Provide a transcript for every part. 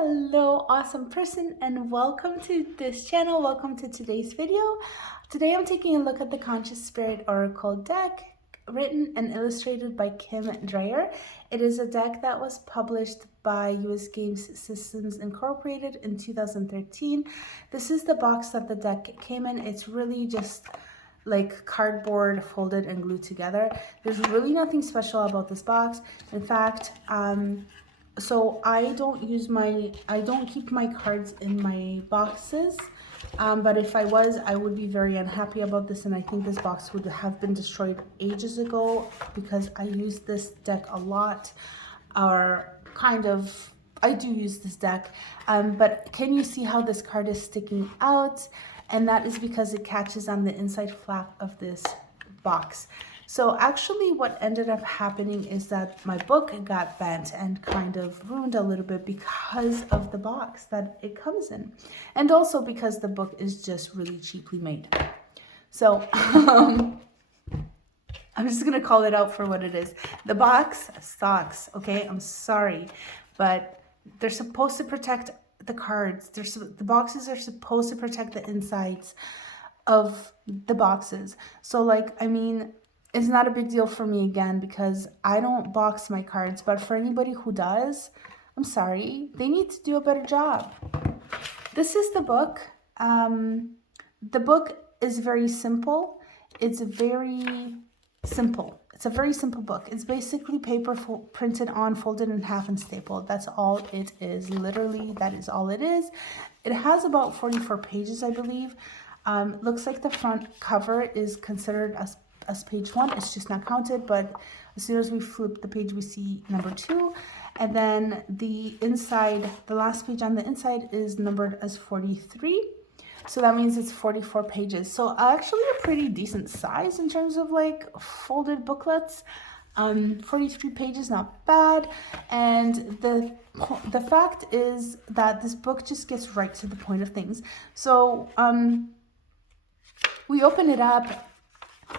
Hello, awesome person, and welcome to this channel. Welcome to today's video. Today I'm taking a look at the Conscious Spirit Oracle deck, written and illustrated by Kim Dreyer. It is a deck that was published by US Games Systems Incorporated in 2013. This is the box that the deck came in. It's really just like cardboard folded and glued together. There's really nothing special about this box. In fact, so I don't keep my cards in my boxes, but if I was, I would be very unhappy about this, and I think this box would have been destroyed ages ago because I use this deck a lot, or kind of, I do use this deck, but can you see how this card is sticking out? And that is because it catches on the inside flap of this box. So actually what ended up happening is that my book got bent and kind of ruined a little bit because of the box that it comes in. And also because the book is just really cheaply made. So I'm just going to call it out for what it is. The box sucks, okay? I'm sorry, but they're supposed to protect the cards. The boxes are supposed to protect the insides of the boxes. So like, I mean, it's not a big deal for me again because I don't box my cards, but for anybody who does, I'm sorry, they need to do a better job. This is the book. The book is very simple. It's very simple. It's a very simple book. It's basically paper printed on, folded in half and stapled. That's all it is. Literally, that is all it is. It has about 44 pages, I believe. Looks like the front cover is considered as page 1. It's just not counted, but as soon as we flip the page, we see number 2. And then the inside, the last page on the inside is numbered as 43. So that means it's 44 pages. So actually a pretty decent size in terms of like folded booklets. 43 pages, not bad. And the fact is that this book just gets right to the point of things. So we open it up.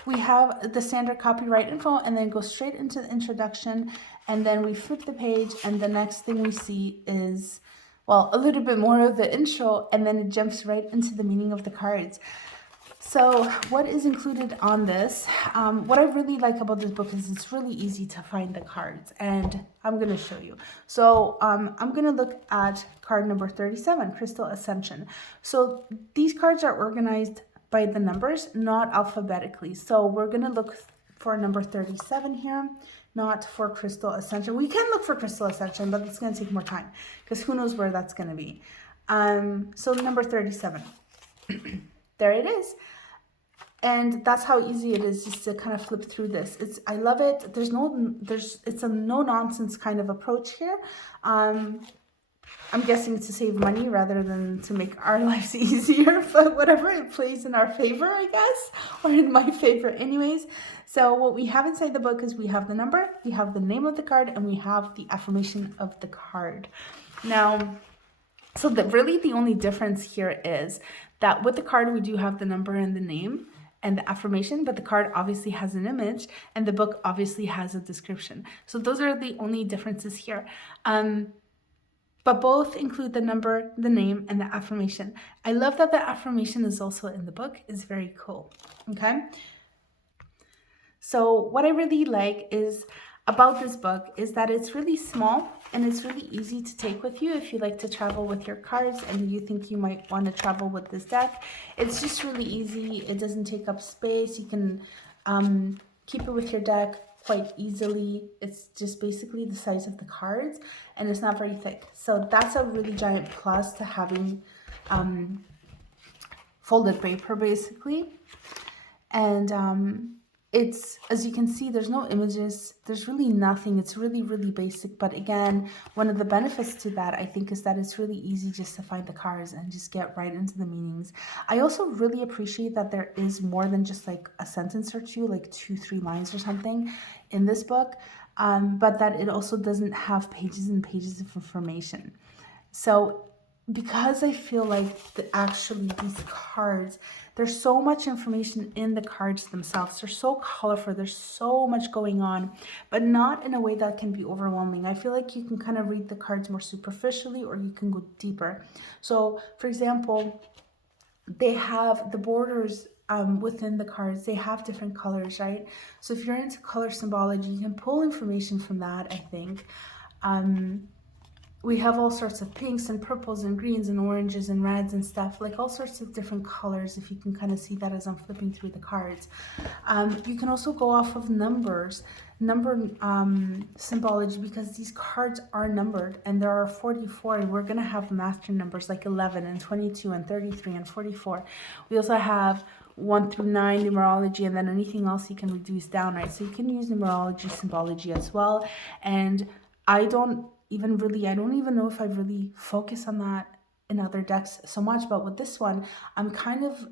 We have the standard copyright info and then go straight into the introduction, and then we flip the page and the next thing we see is, well, a little bit more of the intro, and then it jumps right into the meaning of the cards. So what is included on this? What I really like about this book is it's really easy to find the cards, and I'm going to show you. So I'm going to look at card number 37, Crystal Ascension. So these cards are organized by the numbers, not alphabetically. So we're going to look for number 37 here, not for Crystal Ascension. We can look for Crystal Ascension, but it's going to take more time because who knows where that's going to be. So number 37. There it is. And that's how easy it is just to kind of flip through this. I love it. It's a no nonsense kind of approach here. I'm guessing to save money rather than to make our lives easier, but whatever, it plays in our favor, I guess, or in my favor anyways. So what we have inside the book is we have the number, we have the name of the card, and we have the affirmation of the card. Now, so really the only difference here is that with the card, we do have the number and the name and the affirmation, but the card obviously has an image and the book obviously has a description. So those are the only differences here. But both include the number, the name, and the affirmation. I love that the affirmation is also in the book. It's very cool, okay? So what I really like is about this book is that it's really small and it's really easy to take with you if you like to travel with your cards and you think you might want to travel with this deck. It's just really easy. It doesn't take up space. You can keep it with your deck quite easily. It's just basically the size of the cards and it's not very thick. So that's a really giant plus to having folded paper basically. And it's, as you can see, there's no images, there's really nothing. It's really, really basic. But again, one of the benefits to that, I think, is that it's really easy just to find the cards and just get right into the meanings. I also really appreciate that there is more than just like a sentence or two, like 2-3 lines or something in this book, but that it also doesn't have pages and pages of information. So because I feel like actually these cards, there's so much information in the cards themselves. They're so colorful. There's so much going on, but not in a way that can be overwhelming. I feel like you can kind of read the cards more superficially, or you can go deeper. So, for example, they have the borders within the cards. They have different colors, right? So if you're into color symbology, you can pull information from that, I think. We have all sorts of pinks and purples and greens and oranges and reds and stuff, like all sorts of different colors, if you can kind of see that as I'm flipping through the cards. You can also go off of number symbology, because these cards are numbered, and there are 44, and we're going to have master numbers like 11 and 22 and 33 and 44. We also have 1 through 9 numerology, and then anything else you can reduce down, right? So you can use numerology symbology as well. And I don't even know if I really focus on that in other decks so much, but with this one,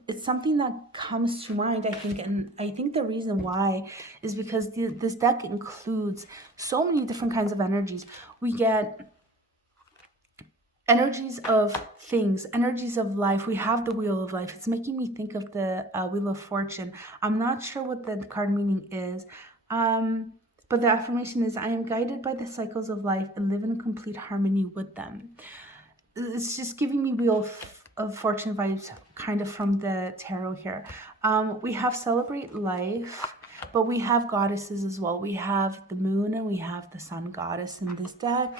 it's something that comes to mind, I think. And I think the reason why is because this deck includes so many different kinds of energies. We get energies of things, energies of life. We have the Wheel of Life. It's making me think of the Wheel of Fortune. I'm not sure what the card meaning is. But the affirmation is, I am guided by the cycles of life and live in complete harmony with them. It's just giving me Wheel of Fortune vibes kind of from the tarot here. We have Celebrate Life, but we have goddesses as well. We have the moon and we have the sun goddess in this deck.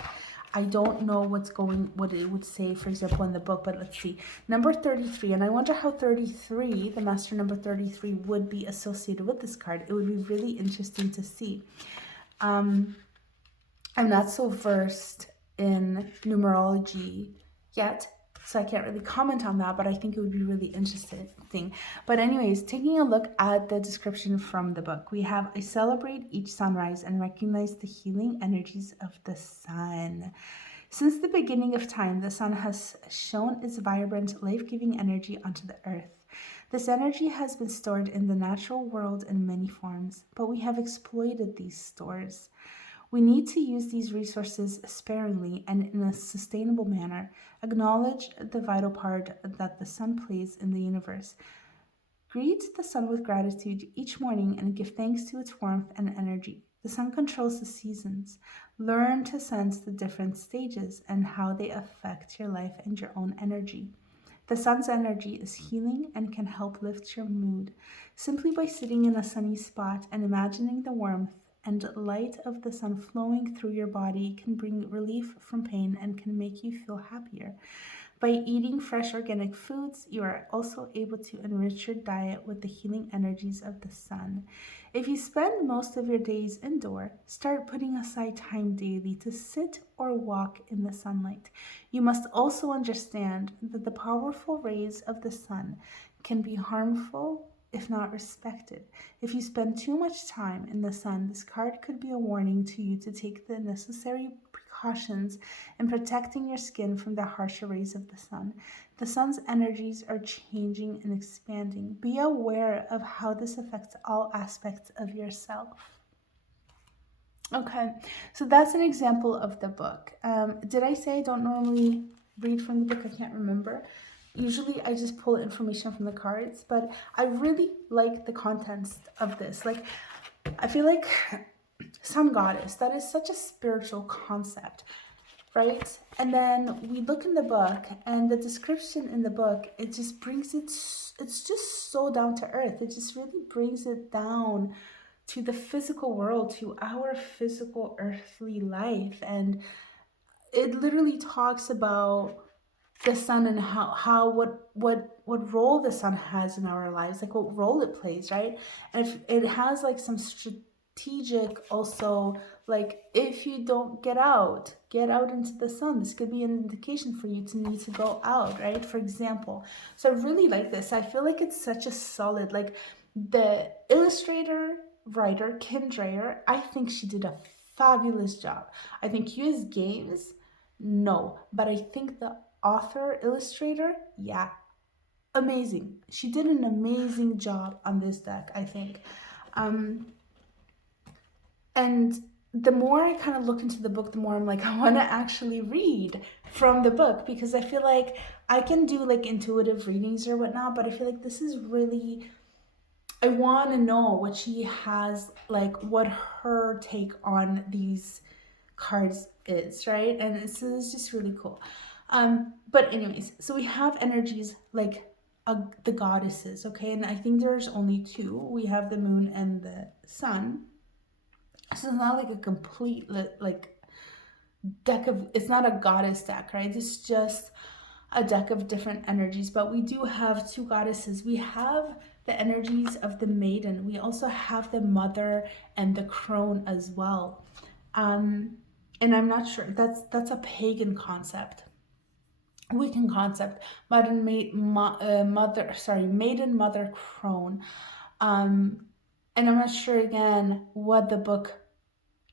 I don't know what it would say, for example, in the book, but let's see. Number 33, and I wonder how 33, the master number 33, would be associated with this card. It would be really interesting to see. I'm not so versed in numerology yet, so I can't really comment on that, but I think it would be really interesting. But anyways, taking a look at the description from the book, we have, I celebrate each sunrise and recognize the healing energies of the sun. Since the beginning of time, the sun has shown its vibrant, life-giving energy onto the earth. This energy has been stored in the natural world in many forms, but we have exploited these stores. We need to use these resources sparingly and in a sustainable manner. Acknowledge the vital part that the sun plays in the universe. Greet the sun with gratitude each morning and give thanks to its warmth and energy. The sun controls the seasons. Learn to sense the different stages and how they affect your life and your own energy. The sun's energy is healing and can help lift your mood. Simply by sitting in a sunny spot and imagining the warmth and light of the sun flowing through your body can bring relief from pain and can make you feel happier. By eating fresh organic foods, you are also able to enrich your diet with the healing energies of the sun. If you spend most of your days indoor, start putting aside time daily to sit or walk in the sunlight. You must also understand that the powerful rays of the sun can be harmful if not respected. If you spend too much time in the sun, this card could be a warning to you to take the necessary precautions in protecting your skin from the harsher rays of the sun. The sun's energies are changing and expanding. Be aware of how this affects all aspects of yourself. Okay, so that's an example of the book. Did I say I don't normally read from the book? I can't remember. Usually I just pull information from the cards, but I really like the contents of this. Like, I feel like sun goddess, that is such a spiritual concept, right? And then we look in the book, and the description in the book, it just brings it's just so down to earth. It just really brings it down to the physical world, to our physical earthly life. And it literally talks about the sun and what role the sun has in our lives, like what role it plays, right? And if it has like some strategic also, like if you don't get out into the sun, this could be an indication for you to need to go out, right? For example. So I really like this. I feel like it's such a solid, like the writer Kim Dreyer, I think she did a fabulous job. I think US Games, no, but I think the author, illustrator, yeah, amazing. She did an amazing job on this deck, I think. And the more I kind of look into the book, the more I'm like, I want to actually read from the book, because I feel like I can do like intuitive readings or whatnot, but I feel like this is really, I want to know what she has, like what her take on these cards is, right? And it's just really cool. But anyways, so we have energies like the goddesses, okay? And I think there's only two. We have the moon and the sun. So it's not like a complete like deck of, it's not a goddess deck, right? It's just a deck of different energies, but we do have two goddesses. We have the energies of the maiden. We also have the mother and the crone as well. And I'm not sure, that's a pagan concept. Wiccan concept, maiden, mother, crone. And I'm not sure again what the book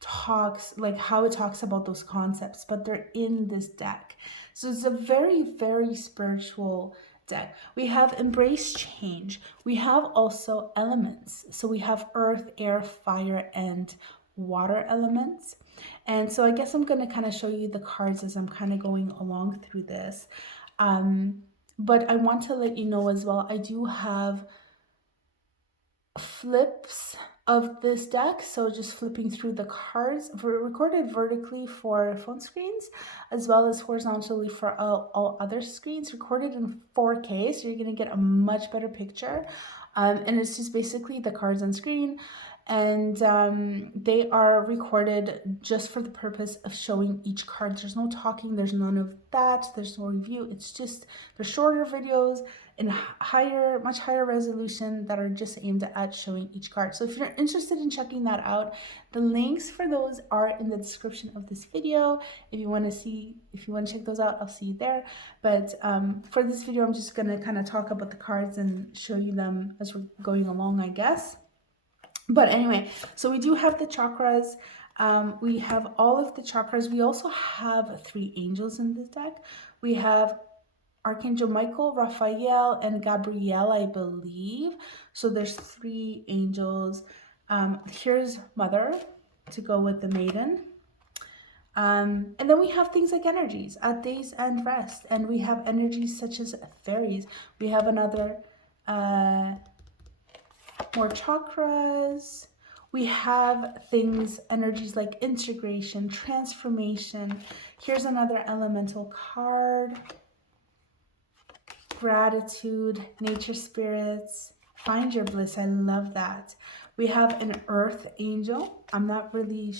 talks, like how it talks about those concepts, but they're in this deck. So it's a very, very spiritual deck. We have embrace change. We have also elements. So we have earth, air, fire, and water elements. And so I guess I'm going to kind of show you the cards as I'm kind of going along through this. But I want to let you know as well, I do have flips of this deck, so just flipping through the cards, recorded vertically for phone screens as well as horizontally for all other screens, recorded in 4K, so you're going to get a much better picture. And it's just basically the cards on screen, and they are recorded just for the purpose of showing each card. There's no talking, there's none of that, there's no review. It's just the shorter videos in much higher resolution that are just aimed at showing each card. So if you're interested in checking that out, the links for those are in the description of this video. If you want to check those out, I'll see you there. But for this video, I'm just going to kind of talk about the cards and show you them as we're going along, I guess. But anyway, so we do have the chakras. We have all of the chakras. We also have 3 angels in this deck. We have Archangel Michael, Raphael, and Gabriel, I believe. So there's 3 angels. Here's Mother to go with the maiden. And then we have things like energies, days and rest. And we have energies such as fairies. We have another, more chakras. We have things, energies like integration, transformation. Here's another elemental card. Gratitude, nature spirits, find your bliss. I love that. We have an earth angel. I'm not really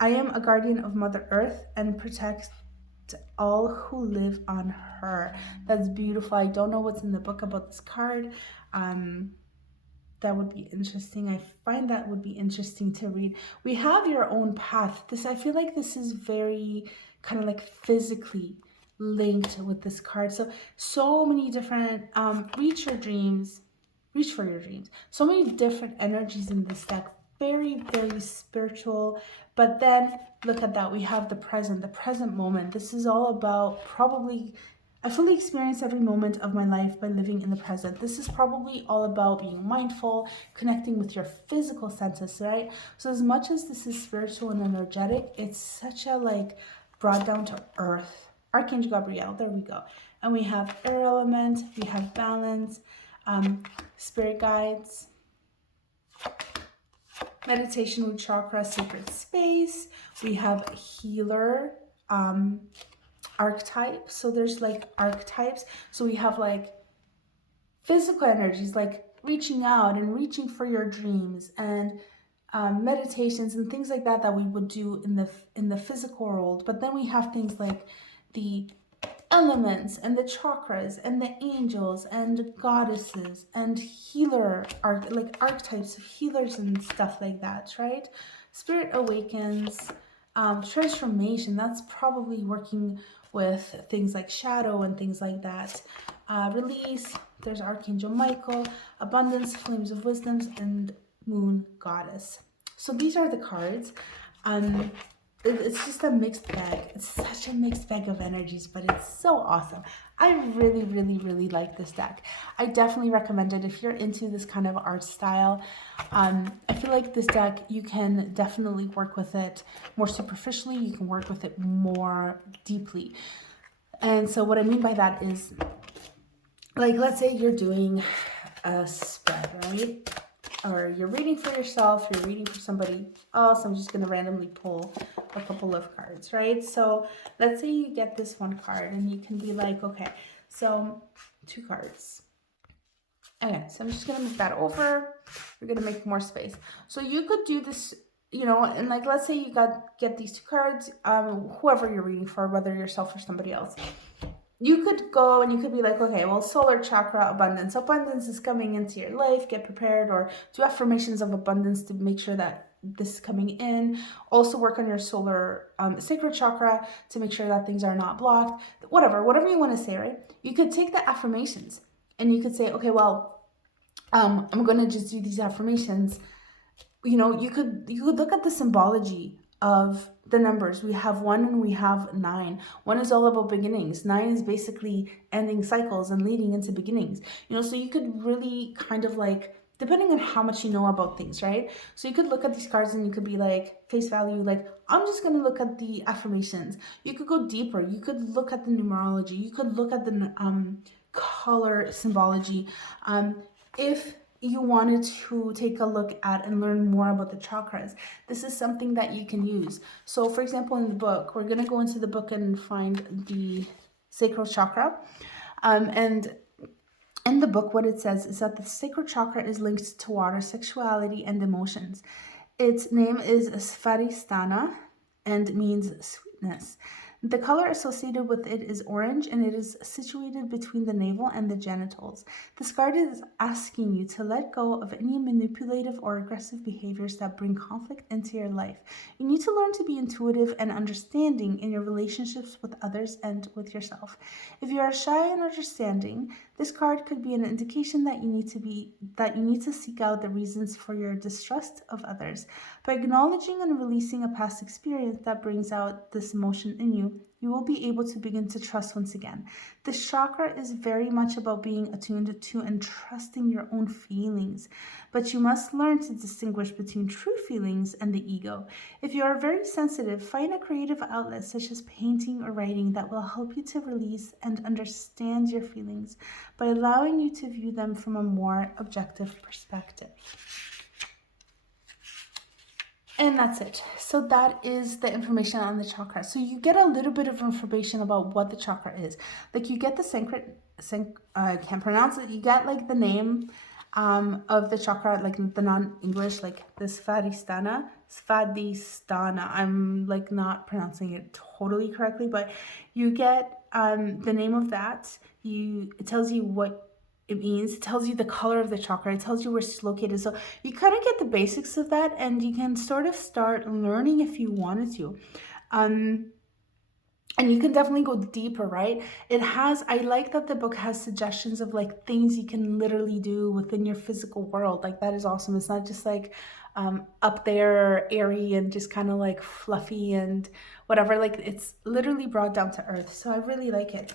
I am a guardian of Mother Earth and protect all who live on her. That's beautiful. I don't know what's in the book about this card. That would be interesting. I find that would be interesting to read. We have your own path. I feel like this is very kind of like physically linked with this card. So many different reach for your dreams. So many different energies in this deck. Very, very spiritual. But then look at that. We have the present moment. This is all about I fully experience every moment of my life by living in the present. This is probably all about being mindful, connecting with your physical senses, right? So as much as this is spiritual and energetic, it's such a like brought down to earth. Archangel Gabriel, there we go. And we have air element, we have balance, spirit guides, meditation root chakra, sacred space. We have healer, archetype. So there's like archetypes. So we have like physical energies like reaching out and reaching for your dreams, and meditations and things like that we would do in the physical world. But then we have things like the elements and the chakras and the angels and goddesses and like archetypes of healers and stuff like that, right? Spirit awakens, transformation, that's probably working with things like shadow and things like that. Release, there's Archangel Michael, abundance, flames of wisdoms, and moon goddess. So these are the cards. it's just a mixed bag. It's such a mixed bag of energies, but it's so awesome. I really, really, really like this deck. I definitely recommend it if you're into this kind of art style. I feel like this deck, you can definitely work with it more superficially. You can work with it more deeply. And so what I mean by that is, like, let's say you're doing a spread, right? Or you're reading for yourself, you're reading for somebody else. I'm just going to randomly pull a couple of cards, right? So let's say you get this one card and you can be like, okay, so 2 cards. Okay, so I'm just going to move that over. We're going to make more space. So you could do this, you know, and like, let's say you get these 2 cards, whoever you're reading for, whether yourself or somebody else. You could go and you could be like, okay, well, solar chakra, abundance. Abundance is coming into your life. Get prepared, or do affirmations of abundance to make sure that this is coming in. Also work on your solar sacral chakra to make sure that things are not blocked. Whatever you want to say, right? You could take the affirmations and you could say, okay, well, I'm going to just do these affirmations. You know, you could look at the symbology of the numbers. We have 1 and we have 9. 1 is all about beginnings. 9 is basically ending cycles and leading into beginnings. You know, so you could really kind of like, depending on how much you know about things, right? So you could look at these cards and you could be like, face value, like, I'm just going to look at the affirmations. You could go deeper. You could look at the numerology. You could look at the color symbology. If you wanted to take a look at and learn more about the chakras, this is something that you can use. So for example, in the book, we're going to go into the book and find the sacral chakra. And in the book, what it says is that the sacral chakra is linked to water, sexuality, and emotions. Its name is Svadhisthana and means sweetness. The color associated with it is orange, and it is situated between the navel and the genitals. This card is asking you to let go of any manipulative or aggressive behaviors that bring conflict into your life. You need to learn to be intuitive and understanding in your relationships with others and with yourself. If you are shy and understanding, this card could be an indication that you need to seek out the reasons for your distrust of others. By acknowledging and releasing a past experience that brings out this emotion in you, you will be able to begin to trust once again. This chakra is very much about being attuned to and trusting your own feelings, but you must learn to distinguish between true feelings and the ego. If you are very sensitive, find a creative outlet such as painting or writing that will help you to release and understand your feelings by allowing you to view them from a more objective perspective. And that's it. So that is the information on the chakra. So you get a little bit of information about what the chakra is. Like you get the I can't pronounce it. You get like the name of the chakra, like the non-English, like the Svadhisthana. I'm like not pronouncing it totally correctly, but you get the name of that. It tells you what it means. It tells you the color of the chakra. It tells you where it's located. So you kind of get the basics of that, and you can sort of start learning if you wanted to. And you can definitely go deeper, right? I like that the book has suggestions of like things you can literally do within your physical world. Like that is awesome. It's not just like up there, airy and just kind of like fluffy and whatever. Like it's literally brought down to earth. So I really like it.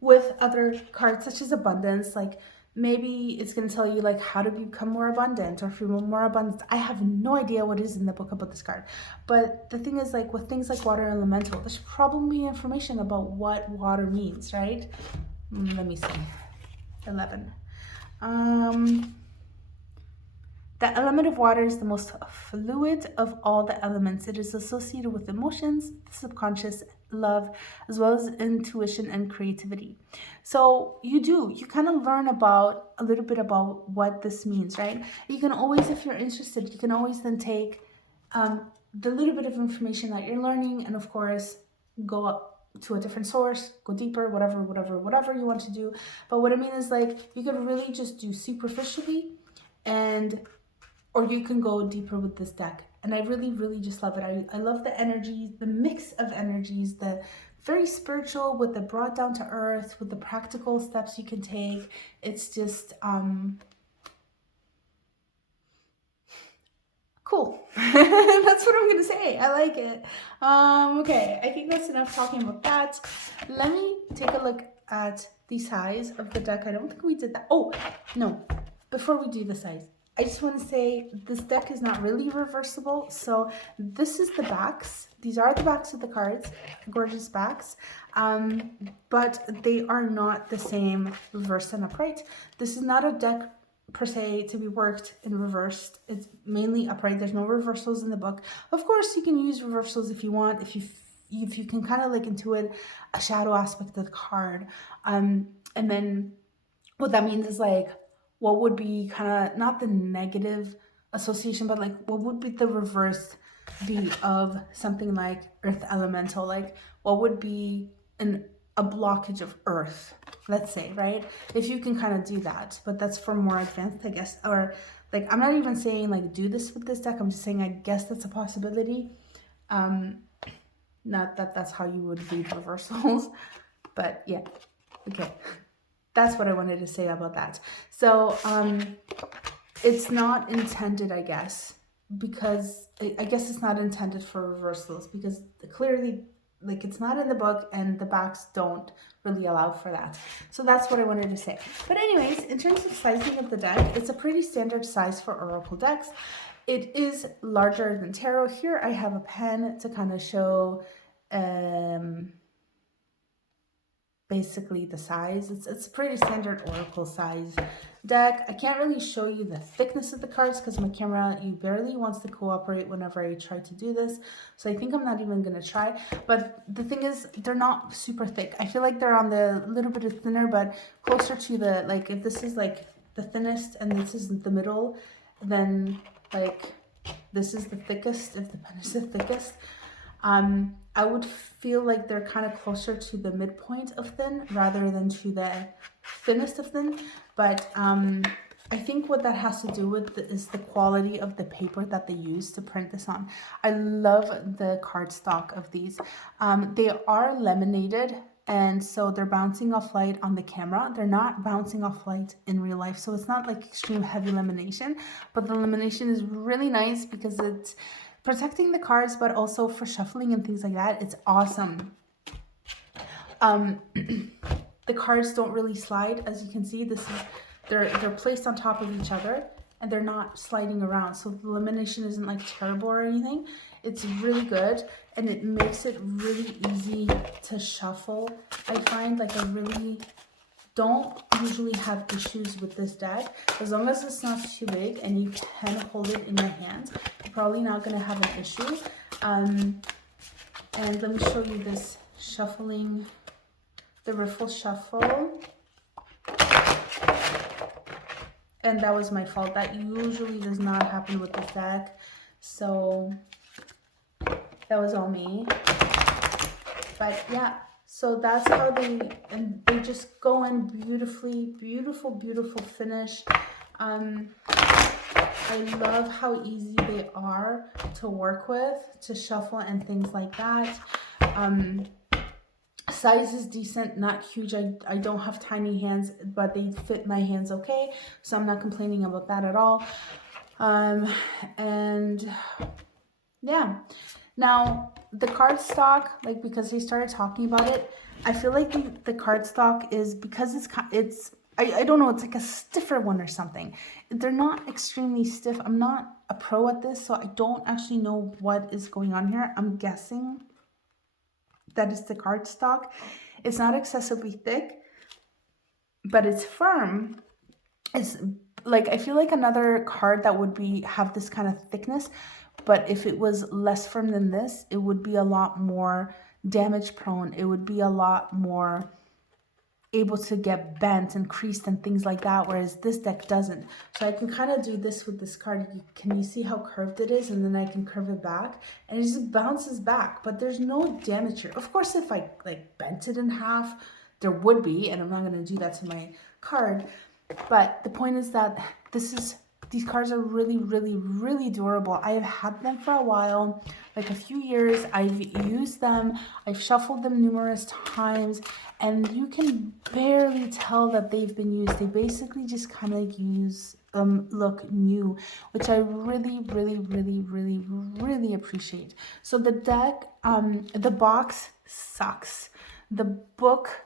With other cards such as abundance, like maybe it's going to tell you like how to become more abundant or feel more abundant. I have no idea what is in the book about this card. But the thing is, like with things like water elemental, there's probably information about what water means, right? Let me see. 11. The element of water is the most fluid of all the elements. It is associated with emotions, the subconscious, love, as well as intuition and creativity. So you kind of learn a little bit about what this means, right? You can always, if you're interested, you can always then take the little bit of information that you're learning and of course go up to a different source, go deeper, whatever you want to do. But what I mean is like you can really just do superficially or you can go deeper with this deck. And I really, really just love it. I love the energies, the mix of energies, the very spiritual with the brought down to earth, with the practical steps you can take. It's just, Cool. That's what I'm gonna say. I like it. Okay, I think that's enough talking about that. Let me take a look at the size of the deck. I don't think we did that. Oh, no. Before we do the size, I just want to say this deck is not really reversible. So this is the backs. These are the backs of the cards, gorgeous backs, but they are not the same reversed and upright. This is not a deck per se to be worked in reversed. It's mainly upright. There's no reversals in the book. Of course, you can use reversals if you want, if you can kind of like intuit a shadow aspect of the card. And then what that means is like, what would be kind of not the negative association, but like what would be the reverse be of something like earth elemental? Like what would be a blockage of earth, let's say, right? If you can kind of do that, but that's for more advanced, I guess. Or like, I'm not even saying like do this with this deck. I'm just saying I guess that's a possibility. Not that that's how you would read reversals, but yeah, okay. That's what I wanted to say about that. So it's not intended, I guess, because I guess it's not intended for reversals because clearly, like, it's not in the book and the backs don't really allow for that. So that's what I wanted to say. But anyways, in terms of sizing of the deck, it's a pretty standard size for Oracle decks. It is larger than tarot. Here I have a pen to kind of show basically the size. It's a pretty standard Oracle size deck. I can't really show you the thickness of the cards because my camera barely wants to cooperate whenever I try to do this. So I think I'm not even going to try. But the thing is, they're not super thick. I feel like they're on the little bit of thinner, but closer to the, like, if this is like the thinnest and this is the middle, then like this is the thickest, if the pen is the thickest. I would feel like they're kind of closer to the midpoint of thin rather than to the thinnest of thin. But I think what that has to do with is the quality of the paper that they use to print this on. I love the cardstock of these. They are laminated, and so they're bouncing off light on the camera. They're not bouncing off light in real life. So it's not like extreme heavy lamination, but the lamination is really nice because it's protecting the cards, but also for shuffling and things like that. It's awesome. The cards don't really slide, as you can see. They're placed on top of each other and they're not sliding around. So the lamination isn't like terrible or anything. It's really good and it makes it really easy to shuffle. I find like I really don't usually have issues with this deck. As long as it's not too big and you can hold it in your hand, you're probably not going to have an issue. And let me show you this shuffling, the riffle shuffle. And that was my fault. That usually does not happen with this deck. So that was all me. But yeah. So that's how they just go in beautifully, beautiful, beautiful finish. I love how easy they are to work with, to shuffle and things like that. Size is decent, not huge. I don't have tiny hands, but they fit my hands okay. So I'm not complaining about that at all. And yeah. Now, the cardstock, like, because they started talking about it, I feel like the cardstock is, because it's I don't know, it's like a stiffer one or something. They're not extremely stiff. I'm not a pro at this, so I don't actually know what is going on here. I'm guessing that it's the cardstock. It's not excessively thick, but it's firm. It's like, I feel like another card that would have this kind of thickness, but if it was less firm than this, it would be a lot more damage prone. It would be a lot more able to get bent and creased and things like that, whereas this deck doesn't. So I can kind of do this with this card. Can you see how curved it is? And then I can curve it back and it just bounces back, but there's no damage here. Of course, if I like bent it in half, there would be, and I'm not going to do that to my card. But the point is that these cards are really, really, really durable. I have had them for a while, like a few years. I've used them. I've shuffled them numerous times, and you can barely tell that they've been used. They basically just kind of look new, which I really, really, really, really, really appreciate. So the deck, the box sucks. The book,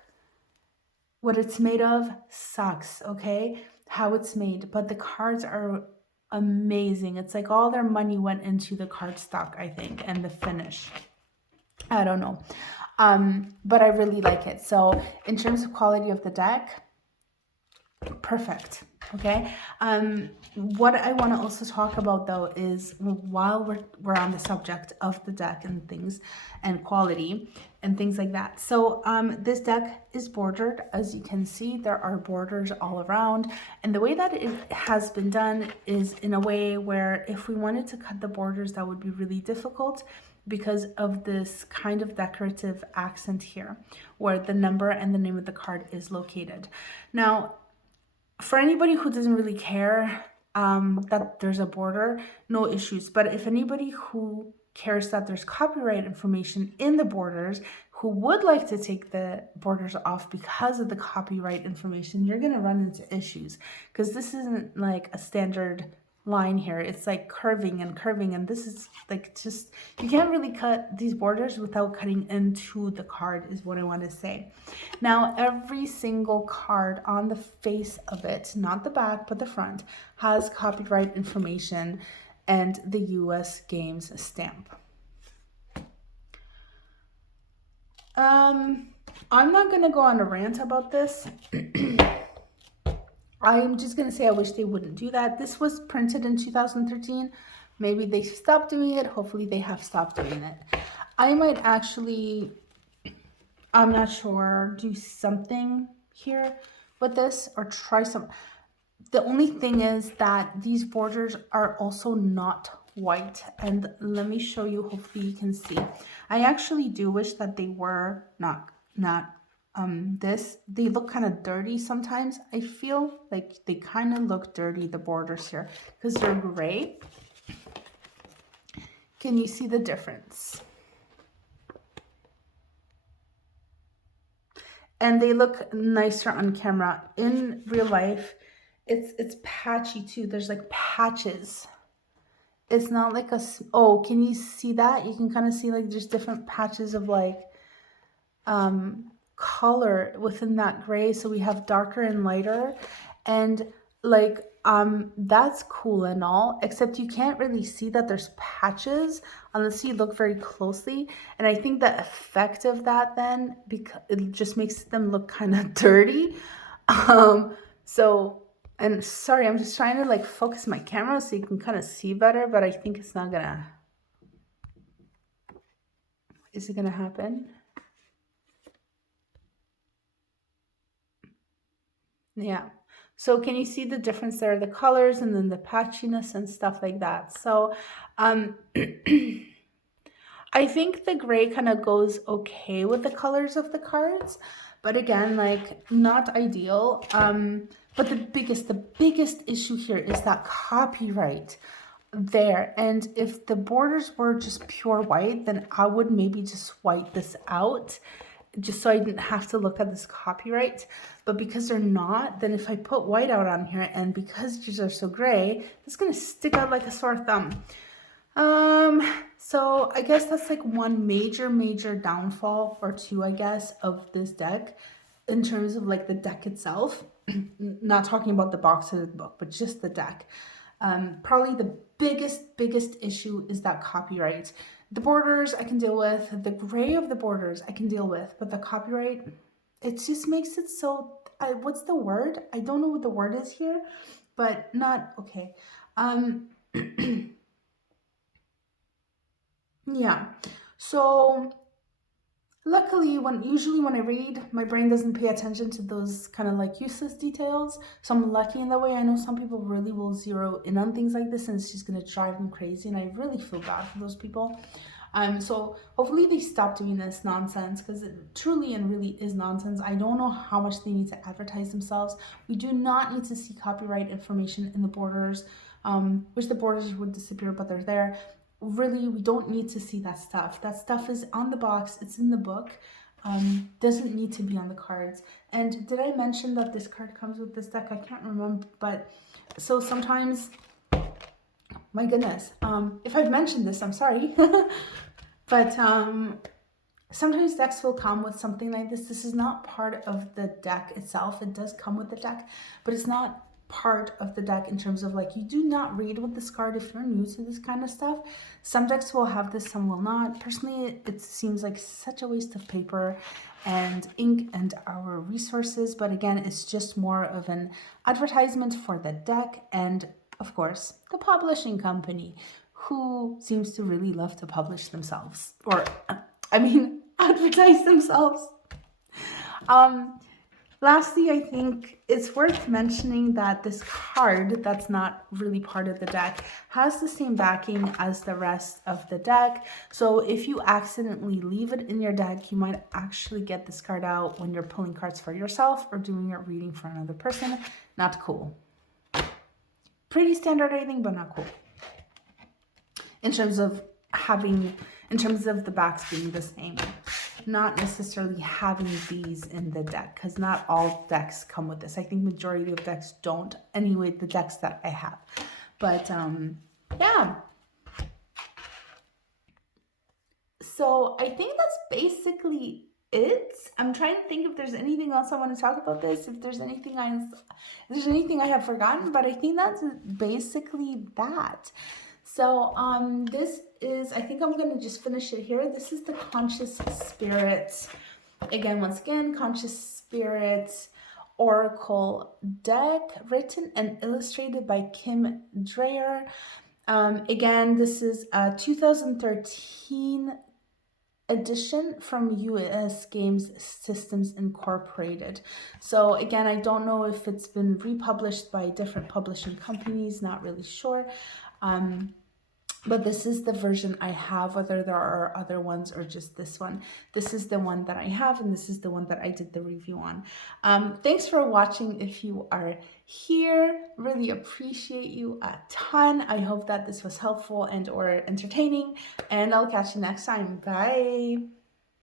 what it's made of, sucks, okay? How it's made, but the cards are amazing. It's like all their money went into the cardstock, I think, and the finish. I don't know. But I really like it. So in terms of quality of the deck, perfect. Okay. What I want to also talk about though is, while we're on the subject of the deck and things and quality and things like that. So this deck is bordered. As you can see, there are borders all around, and the way that it has been done is in a way where if we wanted to cut the borders, that would be really difficult, because of this kind of decorative accent here where the number and the name of the card is located. Now, for anybody who doesn't really care that there's a border, no issues. But if anybody who cares that there's copyright information in the borders, who would like to take the borders off because of the copyright information, you're going to run into issues, because this isn't like a standard line here. It's like curving, and this is like, just, you can't really cut these borders without cutting into the card, is what I want to say. Now, every single card on the face of it, not the back but the front, has copyright information and the US Games stamp. I'm not going to go on a rant about this. I'm just going to say I wish they wouldn't do that. This was printed in 2013. Maybe they stopped doing it. Hopefully they have stopped doing it. I might actually, I'm not sure, do something here with this or try some. The only thing is that these borders are also not white. And let me show you, hopefully you can see. I actually do wish that they were not this. They look kind of dirty sometimes. I feel like they kind of look dirty, the borders here, because they're gray. Can you see the difference? And they look nicer on camera. In real life, it's patchy too. There's like patches. It's not like a, oh, can you see that? You can kind of see like there's different patches of like color within that gray. So we have darker and lighter, and like that's cool and all, except you can't really see that there's patches unless you look very closely. And I think the effect of that then, because it just makes them look kind of dirty. So, and sorry, I'm just trying to like focus my camera so you can kind of see better, but I think it's not gonna, is it gonna happen? Yeah. So can you see the difference there, the colors and then the patchiness and stuff like that? So I think the gray kind of goes okay with the colors of the cards, but again, like not ideal. But the biggest issue here is that copyright there. And if the borders were just pure white, then I would maybe just white this out, just so I didn't have to look at this copyright. But because they're not, then if I put white out on here, and because these are so gray, it's gonna stick out like a sore thumb. So I guess that's like one major downfall, or two, I guess, of this deck in terms of like the deck itself. Not talking about the box of the book, but just the deck. Probably the biggest issue is that copyright. The borders I can deal with, the gray of the borders I can deal with, but the copyright, it just makes it so, what's the word? I don't know what the word is here, but not okay. Yeah, so luckily, usually when I read, my brain doesn't pay attention to those kind of like useless details. So I'm lucky in that way. I know some people really will zero in on things like this, and it's just gonna drive them crazy. And I really feel bad for those people. So hopefully they stop doing this nonsense, because it truly and really is nonsense. I don't know how much they need to advertise themselves. We do not need to see copyright information in the borders. Which the borders would disappear, but they're there. Really, we don't need to see that stuff. That stuff is on the box, it's in the book. doesn't need to be on the cards. And did I mention that this card comes with this deck? I can't remember, but so sometimes, my goodness, if I've mentioned this, I'm sorry. But sometimes decks will come with something like this. This is not part of the deck itself. It does come with the deck, but it's not part of the deck in terms of like, you do not read with this card if you're new to this kind of stuff. Some decks will have this, some will not. Personally, it seems like such a waste of paper and ink and our resources, but again, it's just more of an advertisement for the deck and, of course, the publishing company, who seems to really love to publish themselves, or I mean, advertise themselves. Lastly, I think it's worth mentioning that this card that's not really part of the deck has the same backing as the rest of the deck. So if you accidentally leave it in your deck, you might actually get this card out when you're pulling cards for yourself or doing a reading for another person. Not cool. Pretty standard, I think, but not cool. In terms of the backs being the same, not necessarily having these in the deck, because not all decks come with this. I think majority of decks don't. Anyway, the decks that I have. But yeah. So I think that's basically it. I'm trying to think if there's anything else I want to talk about this, if there's anything I have forgotten, but I think that's basically that. So this is, I think I'm going to just finish it here. This is the Conscious Spirit. Once again, Conscious Spirit Oracle deck, written and illustrated by Kim Dreyer. Again, this is a 2013 edition from US Games Systems Incorporated. So again, I don't know if it's been republished by different publishing companies, not really sure. But this is the version I have, whether there are other ones or just this one. This is the one that I have, and this is the one that I did the review on. Thanks for watching if you are here. Really appreciate you a ton. I hope that this was helpful and or entertaining, and I'll catch you next time. Bye.